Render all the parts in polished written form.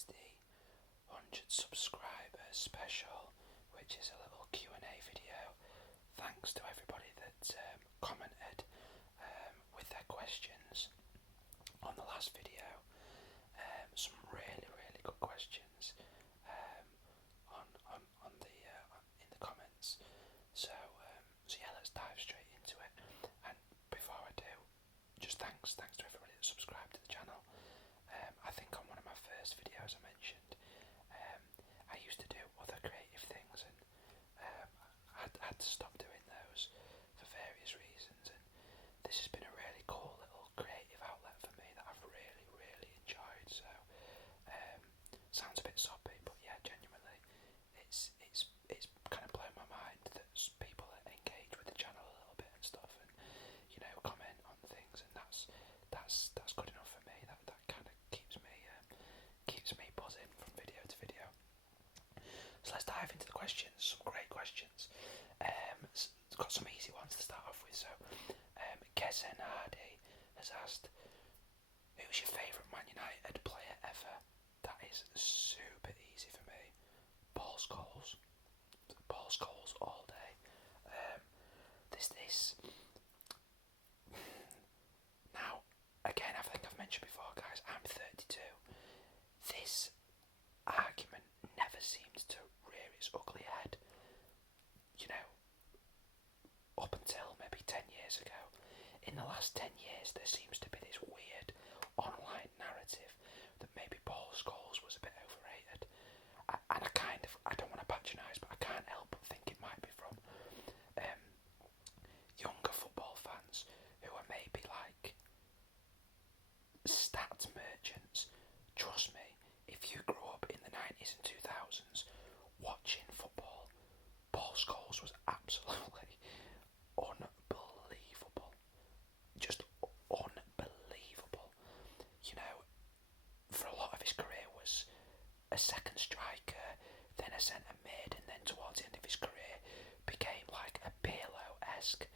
is the 100 subscribers special, which is a little Q&A video. Thanks to everybody that commented with their questions on the last video. Some really good questions on the in the comments. So yeah, let's dive straight into it. And before I do, just thanks to everybody that subscribed to the channel. I think on one of my first videos I mentioned I used to do other creative things, and I had to stop doing those for various reasons, and this has been a really cool little creative outlet for me that I've really enjoyed. So sounds a bit soppy, but yeah, genuinely it's kind of blown my mind that people engage with the channel a little bit and stuff, and comment on things, and that's good enough for me. That kind of keeps me buzzing from video to video. So let's dive into the questions. Some great questions. It's got some easy ones to start off with. So Kezen Hardy has asked, who's your favourite Man United player ever? That is super easy for me. Paul Scholes. Paul Scholes all day. This now, again, I think I've mentioned before, guys, I'm 32. This argument never seems to rear its ugly head. Up until maybe 10 years ago. In the last 10 years, there seems to be this weird online narrative that maybe Paul Scholes was a bit overrated. And I don't want to patronise, but I can't help but think it might be from younger football fans who are maybe like stats merchants. Trust me, if you grew up in the 90s and 2000s watching football, Paul Scholes was absolutely unbelievable. Just unbelievable. For a lot of his career was a second striker, then a centre mid, and then towards the end of his career became like a Pirlo-esque,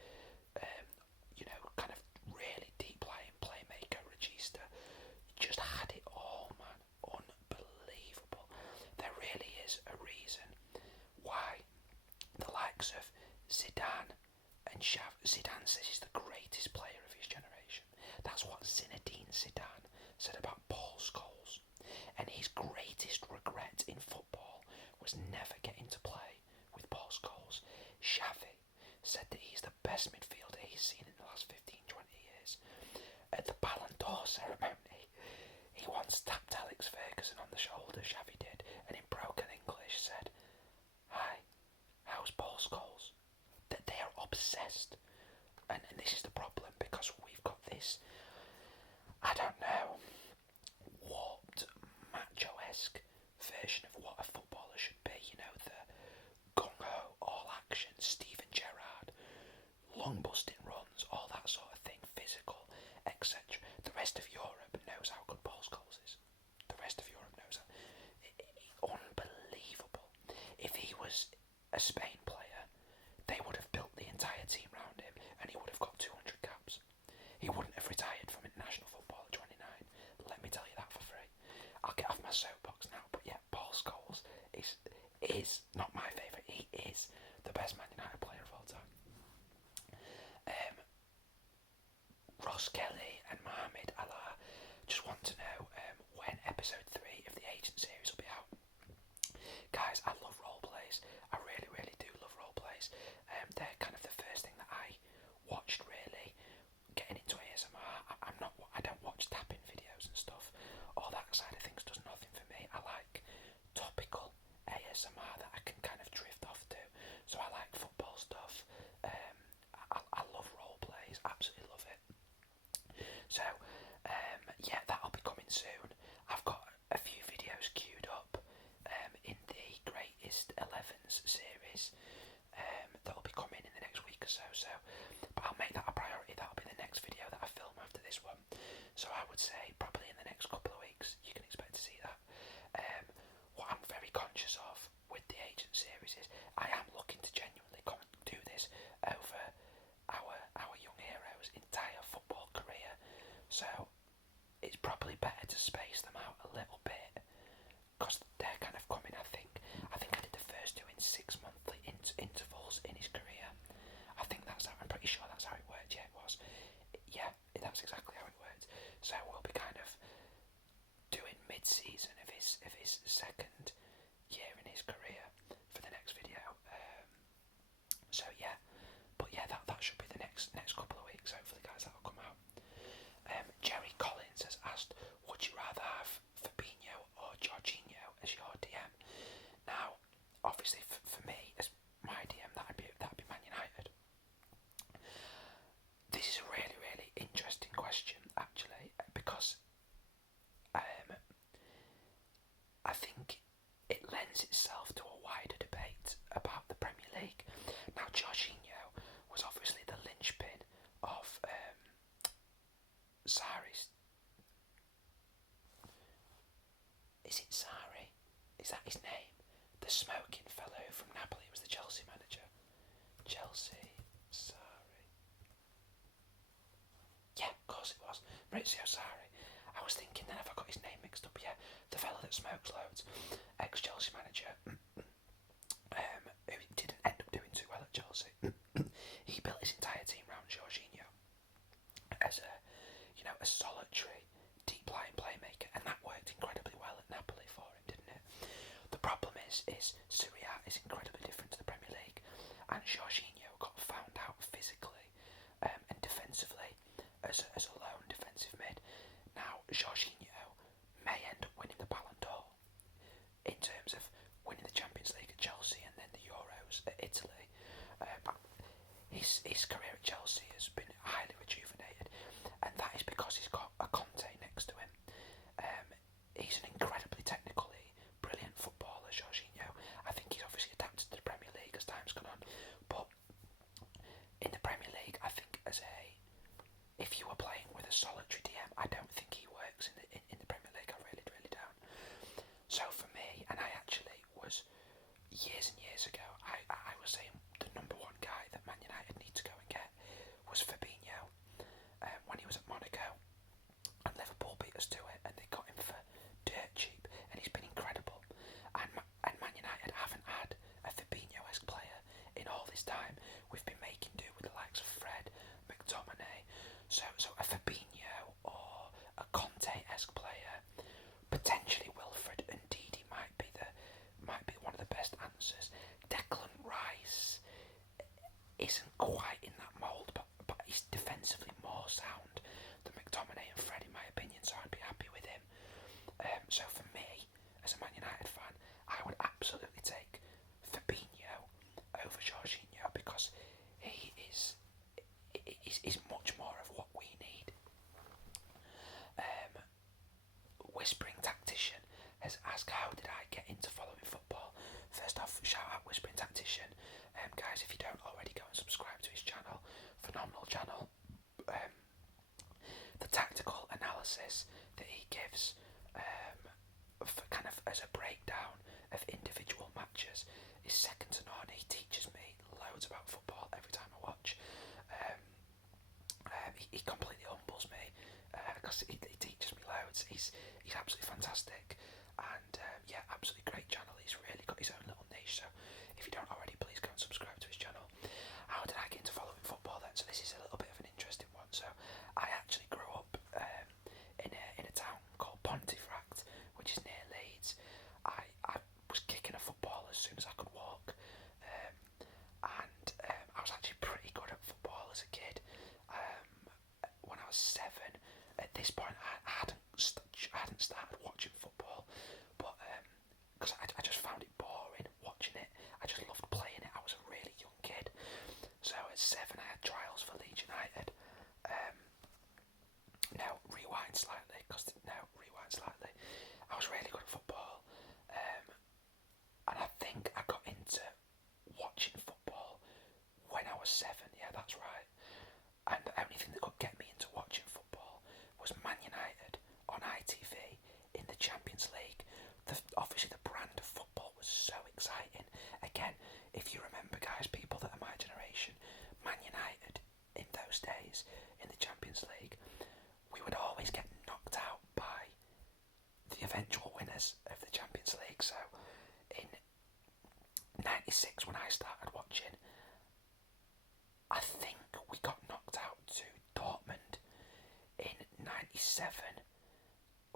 kind of really deep-lying playmaker, regista. Just had it all, man. Unbelievable. There really is a reason why the likes of Zidane and Zidane says he's the greatest player of his generation. That's what Zinedine Zidane said about Paul Scholes. And his greatest regret in football was never getting to play with Paul Scholes. Xavi said that he's the best midfielder he's seen in the last 15-20 years. At the Ballon d'Or ceremony, he once tapped Alex Ferguson on the shoulder, Xavi did, and in broken English said, "Hi, how's Paul Scholes?" That they are obsessed. And this is the problem, because we've got this, I don't know, warped, macho-esque version of what a footballer should be. The gung-ho, all-action, Steven Gerrard, long-busting runs, all that sort of thing, physical, etc. The rest of Europe knows how good Paul Scholes is. The rest of Europe knows that. Unbelievable. If he was a Spain player, they would have built the entire team around him, and he would have got 200 caps. He wouldn't have retired from international football at 29. Let me tell you that for free. I'll get off my soapbox now, but yeah, Paul Scholes is not my favourite. He is the best Man United player of all time. Ross Kelly and Mohamed Allah just want to know when episode 3 of the Agent series will be out. Guys, I love role plays. I really do love role plays. They're kind of the first thing that I watched, really, getting into ASMR. I don't watch tapping videos and stuff. All that side of things does nothing for me. I like topical ASMR that I can kind of drift off to. So I like football stuff. I love role plays. Absolutely love it. So yeah, that'll be coming soon. I've got a few videos queued up in the Greatest 11s series that'll be coming in the next week or so. But I'll make that a priority. That'll be the next video that I film after this one. So I would say probably in the next couple of weeks you can expect to see that. What I'm very conscious of with the Agent series is I am looking to genuinely do this over our young hero's entire football career. So it's probably better to space them out a little bit Maurizio Sarri. I was thinking then, have I got his name mixed up? Yeah, the fella that smokes loads, ex-Chelsea manager, who didn't end up doing too well at Chelsea. He built his entire team around Jorginho as a solitary, deep-lying playmaker, and that worked incredibly well at Napoli for him, didn't it? The problem is Serie A is incredibly different to the Premier League, and Jorginho got found out physically and defensively as a lone defensive mid. Now, Jorginho may end up winning the Ballon d'Or in terms of winning the Champions League at Chelsea and then the Euros at Italy. His career at Chelsea has been highly rejuvenated, and that is because he's got a Conte next to him. He's an incredibly technically brilliant footballer, Jorginho. I think he's obviously adapted to the Premier League as time's gone on, but in the Premier League, I think if you were playing with a solitary DM, I don't think he works in the Premier League. I really don't. So for me, and I actually was years and years ago, I was saying the number one guy that Man United need to go and get was Fabinho when he was at Monaco, and Liverpool beat us to it, and they got him for dirt cheap, and he's been incredible. And Man United haven't had a Fabinho-esque player in all this time. We've been making do with the likes of Fred, McTominay, so a Fabinho or a Conte-esque player, potentially Wilfred and Didi might be one of the best answers. Declan Rice isn't quite in that mould, but he's defensively more sound than McTominay and Fred in my opinion, so I'd be happy with him. So for me, as a Man United fan, I would absolutely take Fabinho over Jorginho because he is much more of what we need. Whispering Tactician has asked, how did I get into following football? First off, shout out Whispering Tactician. Guys, if you don't already, go and subscribe to his channel. Phenomenal channel. The tactical analysis that he gives for kind of as a breakdown of individual matches is second to none. He teaches me loads about football every time I watch. He completely humbles me because he teaches me loads. He's absolutely fantastic, and absolutely great channel. He's really got his own little niche, so if you don't already, please go and subscribe to his channel. How did I get into following football then? So this is a little bit of an interesting one. So I actually grew up in a town called Pontefract, which is near Leeds. I was kicking a football as soon as I could walk, and I was actually pretty good at football as a kid. When I was 7, at this point I hadn't started watching football, but because I just found it boring watching it. I just loved playing it. I was a really young kid, so at 7 I had trials for Leeds United. Rewind slightly. I was really good at football, and I think I got into watching football when I was 7. Yeah, that's right. And the only thing that could get me into watching football was Man United on ITV in the Champions League. Obviously the brand of football was so exciting. Again, if you remember, guys, people that are my generation, Man United in those days in the Champions League, we would always get knocked out by the eventual winners of the Champions League. So in 96, when I started watching, I think we got knocked out to Dortmund. In 97,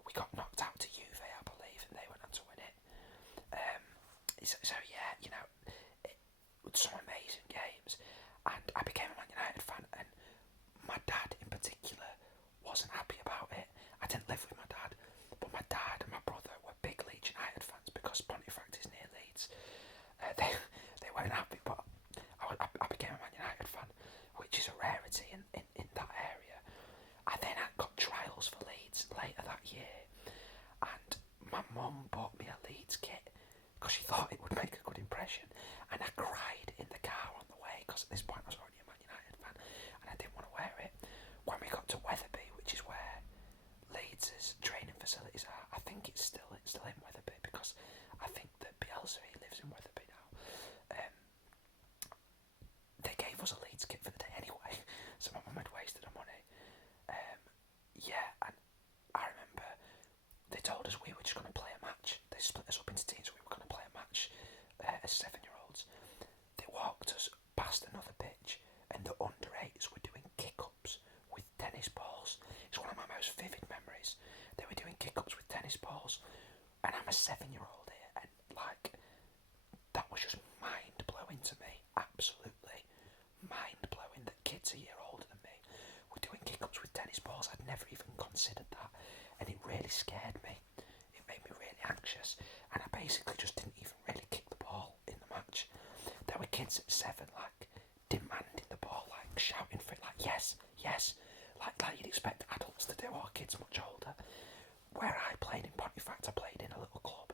we got knocked out to Juve, I believe, and they went on to win it. Some amazing games, and I became a Man United fan, and my dad in particular wasn't happy about it. I didn't live with my dad, but my dad and my brother were big Leeds United fans because Pontefract is near Leeds. They weren't happy, but I became a Man United fan, which is a rarity in that area. I then got trials for Leeds later that year, and my mum bought me a Leeds kit because she thought it would make a good impression, and I cried in the car on the way because at this point I was already a Man United fan and I didn't want to wear it. When we got to Wetherby, which is where Leeds' training facilities are, I think it's still in Wetherby because I think that Bielsa, he lives in Wetherby now. They gave us a Leeds kit for the day anyway, so my mum had wasted her money. balls, and I'm a 7-year-old here, and like that was just mind blowing to me. Absolutely mind blowing that kids a year older than me were doing kick ups with tennis balls. I'd never even considered that, and it really scared me. It made me really anxious, and I basically just didn't even really kick the ball in the match. There were kids at 7 like demanding the ball, like shouting for it, like yes, yes, like you'd expect adults to do, or kids much older. Where I played in Pontefract, I played in a little club.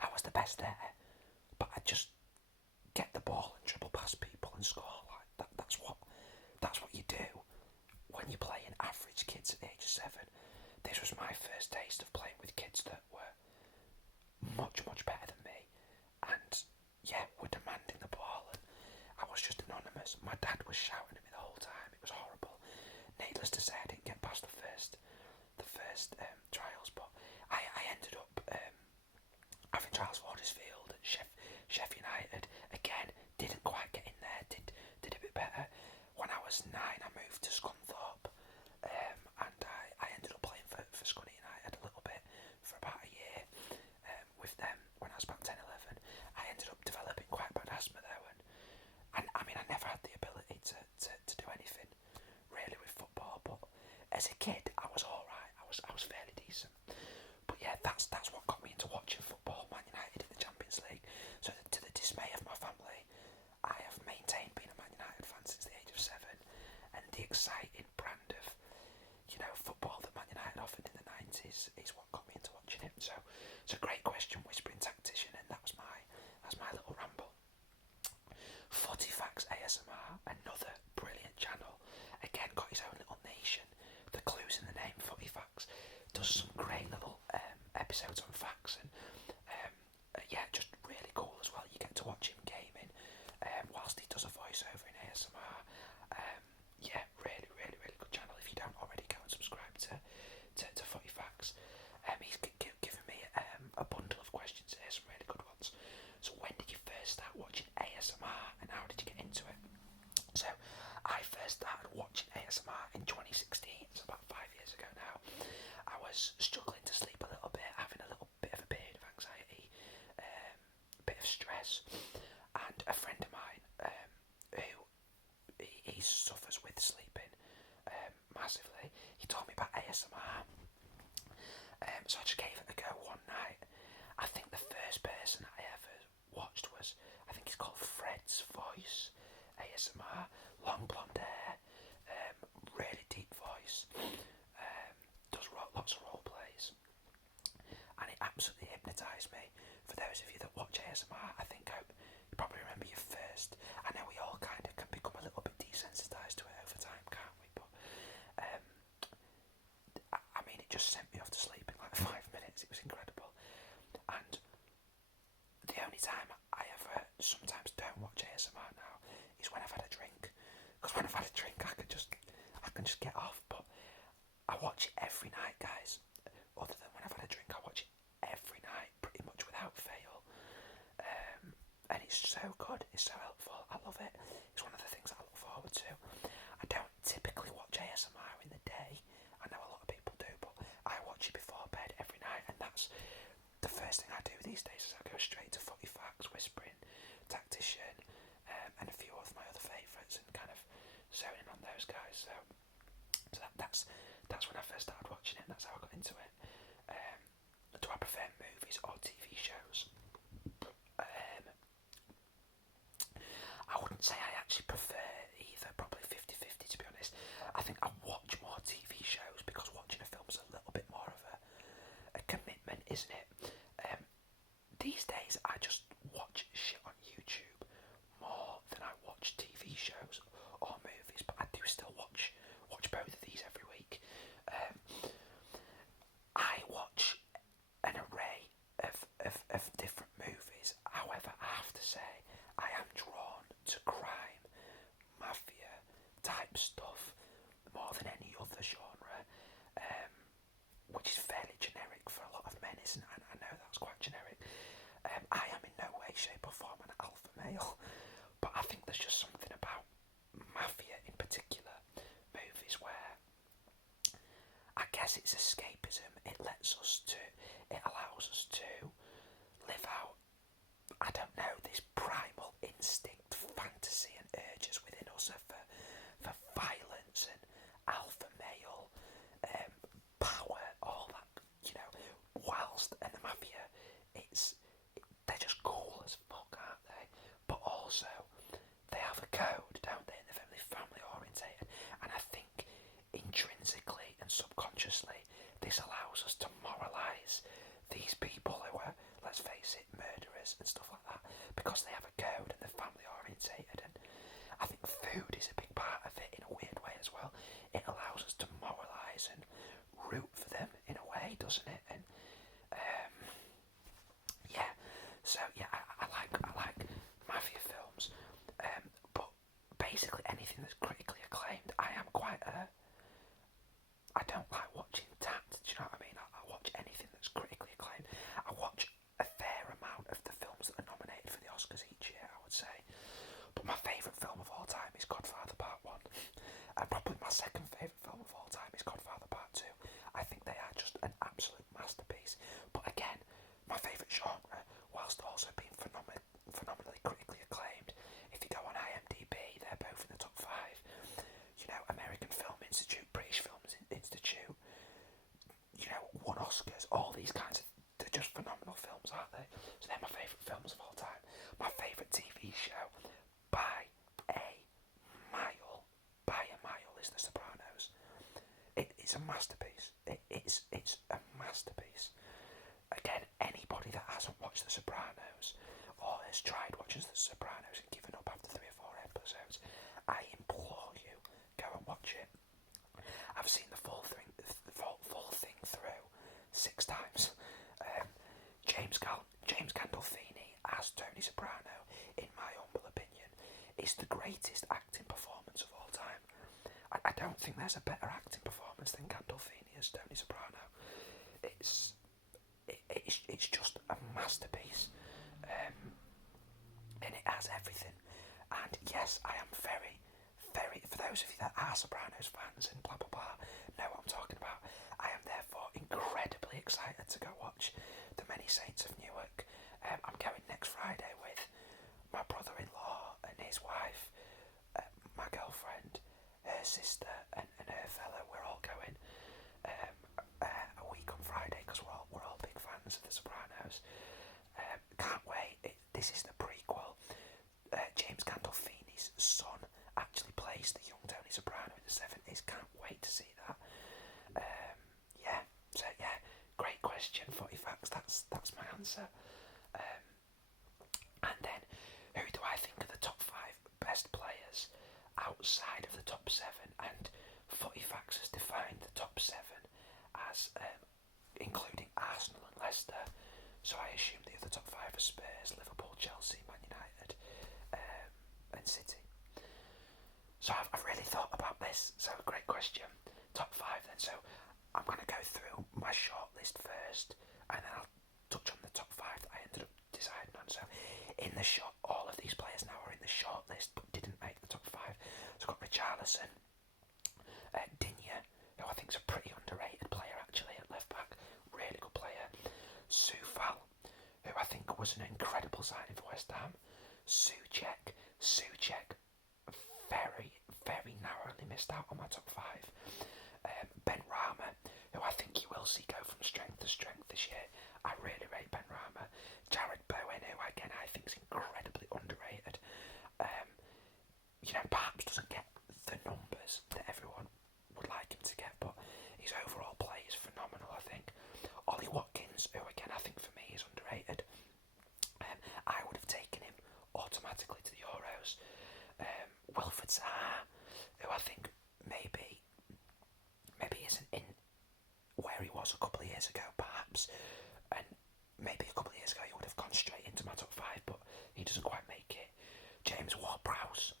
I was the best there, but I just get the ball and dribble past people and score. Like that's what you do when you're playing average kids at the age of 7. This was my first taste of playing with kids that were much better than me, and yeah, were demanding the ball, and I was just anonymous. My dad was shouting at me the whole time. It was horrible. Needless to say, I didn't get past the first trials, but I ended up having trials for Huddersfield and Sheffield United. Again, didn't quite get in there. Did a bit better. When I was 9, I moved to Scunthorpe, and I ended up playing for Scunny United a little bit for about a year with them when I was about 10, 11. I ended up developing quite bad asthma though, and I mean I never had the ability to do anything really with football, but as a kid I was alright. I was fairly decent. But yeah, that's what got me into watching football. Man United in the Champions League. So to the dismay of my family, I have maintained being a Man United fan since the age of 7, and the exciting brand of, football that Man United offered in the 90s is what got me into watching it. So it's a great question, Whispering Tactician, and that's my little ramble. Footy Facts ASMR, another brilliant channel. Again, got his own little nation. The clues in the name, Footy Facts, does some great little episodes on facts, and yeah, just really cool as well. You get to watch him gaming whilst he does a voiceover in ASMR. Yeah, really good channel. If you don't already, go and subscribe to Footy Facts. He's given me a bundle of questions here, some really good ones. So when did you first start watching ASMR, and how did you get into it? So I first started watching ASMR in 2016, it's about 5 years ago now. I was struggling to sleep a little bit, having a little bit of a period of anxiety, a bit of stress, and a friend of mine who he suffers with sleeping massively, he told me about ASMR. So I just gave it a go one night. I think the first person I ever watched was, I think he's called Fred's Voice ASMR, long blonde hair, really deep voice, does lots of role plays, and it absolutely hypnotised me. For those of you that watch ASMR, I think you probably remember your first. I know we all kind of can become a little bit desensitised to it over time, can't we? But I mean, it just sent me off to sleep in like 5 minutes. It was incredible. And the only time I ever sometimes don't watch ASMR now is when I've had a drink. Because when I've had a drink, I can just get off. But I watch it every night, guys. Other than when I've had a drink, I watch it every night, pretty much without fail. And it's so good. It's so helpful. I love it. It's one of the things I look forward to. I don't typically watch ASMR in the day. I know a lot of people do, but I watch it before bed every night, and that's the first thing I do these days. Is I go straight to Footy Facts, Whispering Tactician, and a few of my other favourites, and kind of zone in on those guys. So that's when I first started watching it, and that's how I got into it. Do I prefer movies or TV shows? I wouldn't say I actually prefer either, probably 50-50 to be honest. I think I watch more TV shows because watching a film is a little bit more of a commitment, isn't it? These days I just watch shit on YouTube more than I watch TV shows or movies, but I do still watch both of these every week. I watch an array of different movies. However, I have to say I am drawn to crime, mafia type stuff more than any other genre, which is fairly generic for a lot of men, isn't it? I know that's quite generic. I am in no way, shape or form an alpha male, but I think there's just something about mafia in particular movies where I guess it's escapism. It lets us to doesn't it? And um, yeah, so yeah, I like mafia films, but basically anything that's critically acclaimed, I am quite a. I don't like watching tapped. Do you know what I mean? I watch anything that's critically acclaimed. I watch a fair amount of the films that are nominated for the Oscars each year, I would say. But my favourite film of all time is Godfather Part 1. And probably my second favourite film of all time is Godfather Part 2. I think they are just an absolute masterpiece. But again, my favourite genre, whilst also being phenomenally critically acclaimed, if you go on IMDb, they're both in the top 5. You know, American Film Institute, British Film Institute, you know, won Oscars, all these kinds of, they're just phenomenal films, aren't they? So they're my favourite films of all time. My favourite TV show, by a mile, is The Sopranos. It's a masterpiece. It's a masterpiece. Again, anybody that hasn't watched The Sopranos or has tried watching The Sopranos and given up after 3 or 4 episodes, I implore you, go and watch it. I've seen the full thing through 6 times. James Gandolfini as Tony Soprano, in my humble opinion, is the greatest acting performance of all time. I don't think there's a better acting performance than Gandolfini as Tony Soprano. It's just a masterpiece, and it has everything. And yes, I am very, for those of you that are Sopranos fans and blah blah blah, know what I'm talking about. I am therefore incredibly excited to go watch The Many Saints of Newark. I'm going next Friday with my brother-in-law and his wife, my girlfriend, her sister, and her fella. We're all going a week on Friday because we're all big fans of The Sopranos. Can't wait. This is the prequel. James Gandolfini's son actually plays the young Tony Soprano in the 70s. Can't wait to see that. Great question. 40 facts. That's my answer. And then, who do I think are the top 5 best players outside of the top 7? And 40 facts has defined the top 7 as including Arsenal and Leicester. So I assume the other top 5 are Spurs, Liverpool, Chelsea, Man United, and City. So I've really thought about this. So great question. Top 5 then. So I'm going to go through my short list first, and then I'll touch on the top 5 that I ended up deciding on. So in the short, all of these players now are in the short list but didn't make the top 5. So I've got Richarlison, Digne, who I think is a pretty underrated player actually at left back, really good player. Soufal, who I think was an incredible signing for West Ham. Souček, very narrowly missed out on my top 5. Ben Rama, who I think you will see go from strength to strength this year. I really rate Ben Rama. Jared Bowen, who again I think is incredibly underrated. Perhaps doesn't get the numbers that everyone would like him to get, but his overall play is phenomenal, I think. Ollie Watkins, who again I think for me is underrated. I would have taken him automatically to the Euros. Wilfried Zaha, who I think maybe isn't in where he was a couple of years ago, perhaps, and maybe a couple of years ago he would have gone straight into my top 5, but he doesn't quite make it. James Ward-Prowse,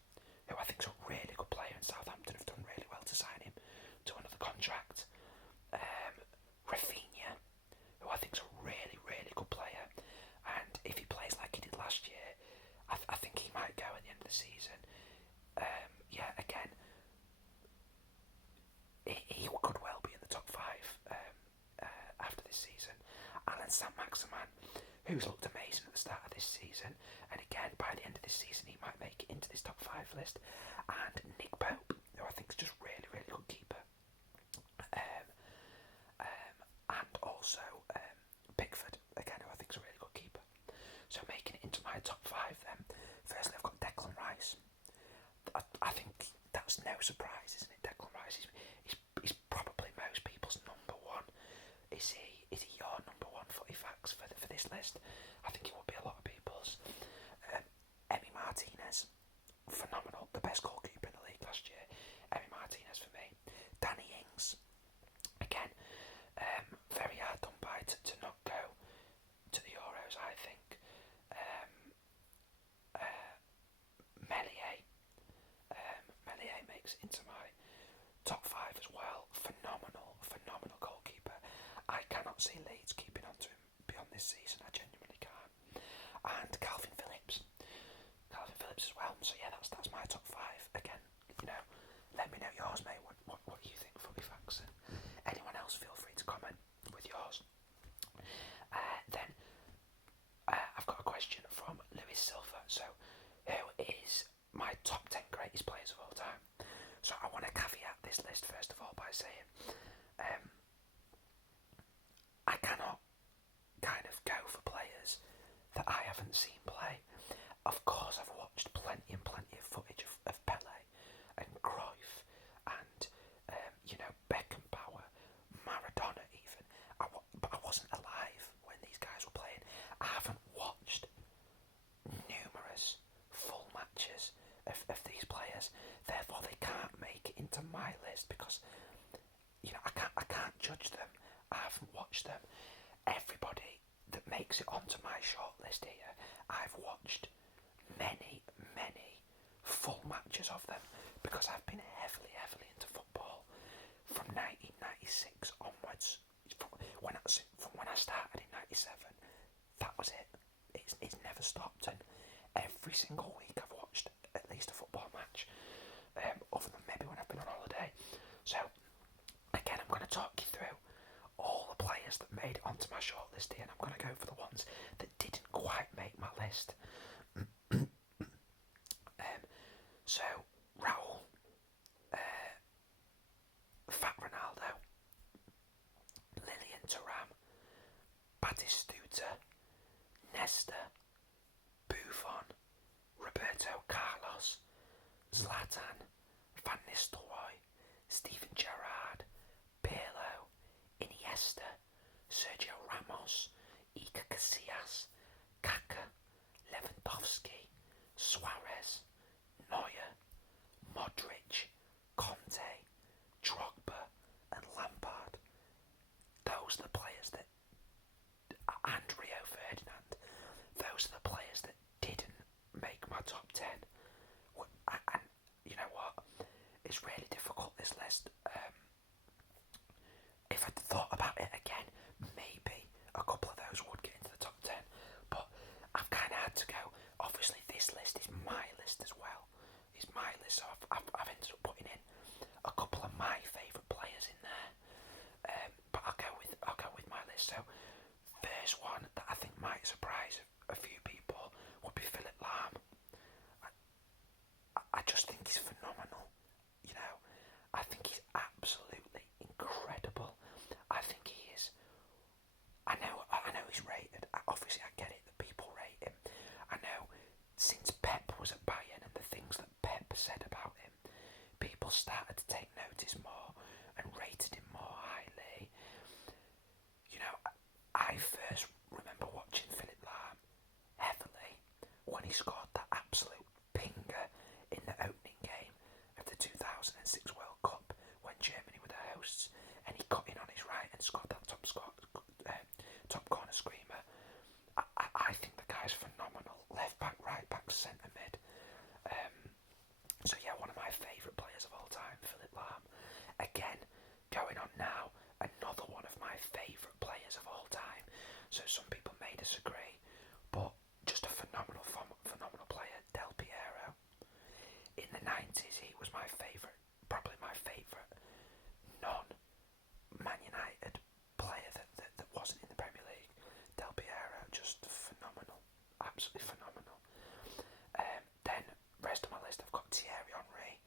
who I think is a really good player, and Southampton have done really well to sign him to another contract. Rafinha, who I think is a really, really good player, and if he plays like he did last year, I think he might go at the end of the season. Again, he could well be in the top 5 after this season. Alan Saint-Maximin, who's looked amazing at the start of this season, and again, by the end of this season, he might make it into this top 5 list. And Nick Pope, who I think is just really, really good keeper. And also Pickford, again, who I think is a really good keeper. So making it into my top 5 then, firstly I've got Declan Rice. I think that's no surprise, isn't it? Declan Rice is probably most people's number 1. Is he your number 1 40 facts for this list? I think it would be a lot of people's. Emi Martinez, phenomenal, the best goalkeeper in the cannot see Leeds keeping on to him beyond this season. I genuinely can't. And Calvin Phillips as well. So yeah, that's my top 5. Again, let me know yours, mate. What do you think, Footy Facts? Anyone else, feel free to comment with yours. Then I've got a question from Lewis Silver. So, who is my top 10 greatest players of all time? So I want to caveat this list first of all by saying I cannot kind of go for players that I haven't seen play. Of course, I've watched plenty and plenty of footage of Pele and Cruyff and Beckenbauer, Maradona even. But I wasn't alive when these guys were playing. I haven't watched numerous full matches of these players. Therefore, they can't make it into my list because I can't judge them. I haven't watched them. Everybody that makes it onto my short list here, I've watched many full matches of them because I've been heavily into football from 1996 onwards. From when I started in 97, that was it. It's never stopped, and every single week I've watched at least a football match, other than maybe when I've been on holiday. So again, I'm going to talk you through all the players that made it onto my shortlist here, and I'm going to go for the ones that didn't quite make my list. So Raul, Fat Ronaldo, Lilian Thuram, Batistuta, Nesta, Buffon, Roberto Carlos, Zlatan, Van Nistelrooy, Steven Gerrard, Pirlo, Iniesta, Sergio Ramos, Iker Casillas, Kaka, Lewandowski, Suarez, Neuer, Modric, Conte, Drogba and Lampard. Those are the players that, and Rio Ferdinand, those are the players that didn't make my top 10. And you know what? It's really difficult, this list. If I'd thought about it again, maybe a couple of those would get into the top 10. But I've kind of had to go. Obviously, this list is my list as well. It's my list, so I've ended up putting in a couple of my favourite players in there. But I'll go with my list. So, first one that I think might surprise a few people would be Philip Lahm. I just think he's phenomenal. I think he's absolutely incredible. I think he is. I know he's rated. Obviously, I get it that people rate him. I know since Pep was at Bayern and the things that Pep said about him, people started to take notice more and rated him more highly. I first remember watching Philip Lahm heavily when he scored that absolute pinger in the opening game of the 2006 World Cup when Germany were the hosts, and he got in on his right and scored that top corner screamer. I think the guy's phenomenal. Left back, right back, centre mid. So yeah, one of my favourite players of all time, Philip Lahm. Again, going on now, another one of my favourite players of all time. So some people may disagree, but just a phenomenal player, Del Piero. In the 90s, he was my favourite, probably my favourite non-Man United player that wasn't in the Premier League. Del Piero, just phenomenal, absolutely phenomenal. Then, rest of my list, I've got Thierry Henry,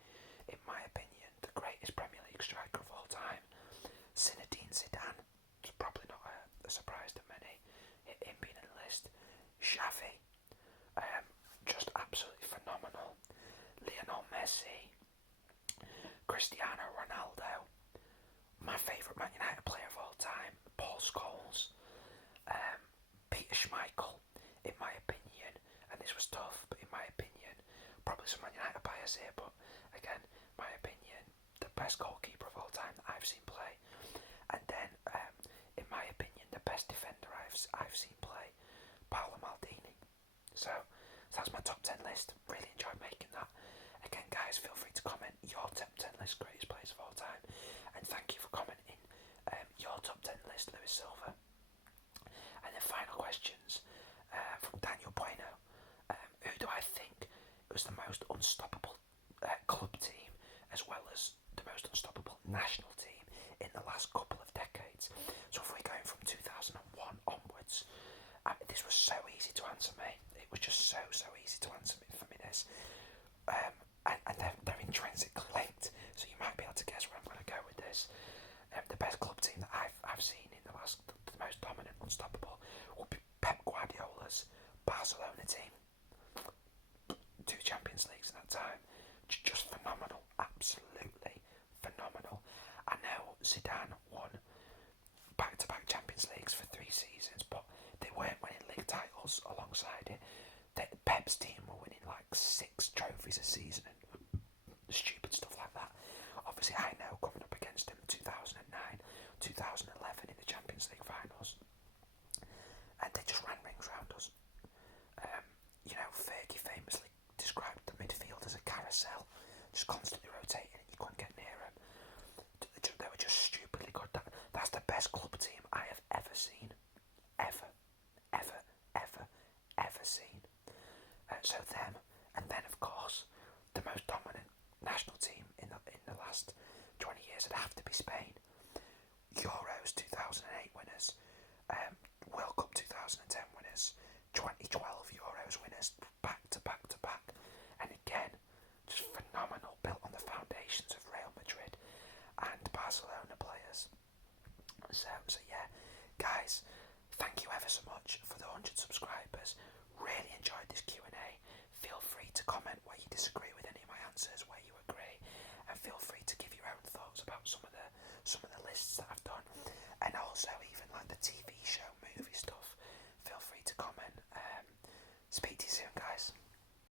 in my opinion, the greatest Premier League striker of all time. Zinedine Zidane, it's probably not a surprise to many, him being in the list. Xavi, just absolutely phenomenal. Lionel Messi, Cristiano Ronaldo, my favourite Man United player of all time, Paul Scholes, Peter Schmeichel, in my opinion, and this was tough, but in my opinion, probably some Man United bias here, but again, my opinion, the best goalkeeper of all time that I've seen play. And then, in my opinion, the best defender I've seen play, Paolo Maldini. So that's my top 10 list. Really enjoyed making that. Again, guys, feel free to comment your top 10 list greatest players of all time. And thank you for commenting your top 10 list, Lewis Silver. questions from Daniel Bueno. Who do I think was the most unstoppable club team, as well as the most unstoppable national team in the last couple of decades? So if we're going from 2001 onwards, this was so easy to answer me. It was just so easy to answer me for me, this. And they're intrinsically linked, so you might be able to guess where I'm going to go with this. The best club team that I've seen in the most dominant, unstoppable, would be Pep Guardiola's Barcelona team. 2 Champions Leagues in that time, just phenomenal, absolutely phenomenal. I know Zidane won back-to-back Champions Leagues for 3 seasons, but they weren't winning league titles alongside it. Pep's team were winning like 6 trophies a season and stupid stuff like that. Obviously, I know coming up against him 2009, 2011 in the Champions League finals, and they just ran rings round us. Fergie famously described the midfield as a carousel, just constantly rotating, and you couldn't get near them. They were just stupidly good. That's the best club team I have ever seen, ever seen. So them, and then of course the most dominant national team in the last 20 years would have to be Spain. Euros 2008 winners, World Cup 2010 winners, 2012 Euros winners, back to back to back, and again, just phenomenal, built on the foundations of Real Madrid and Barcelona players. So yeah, guys, thank you ever so much for the 100 subscribers.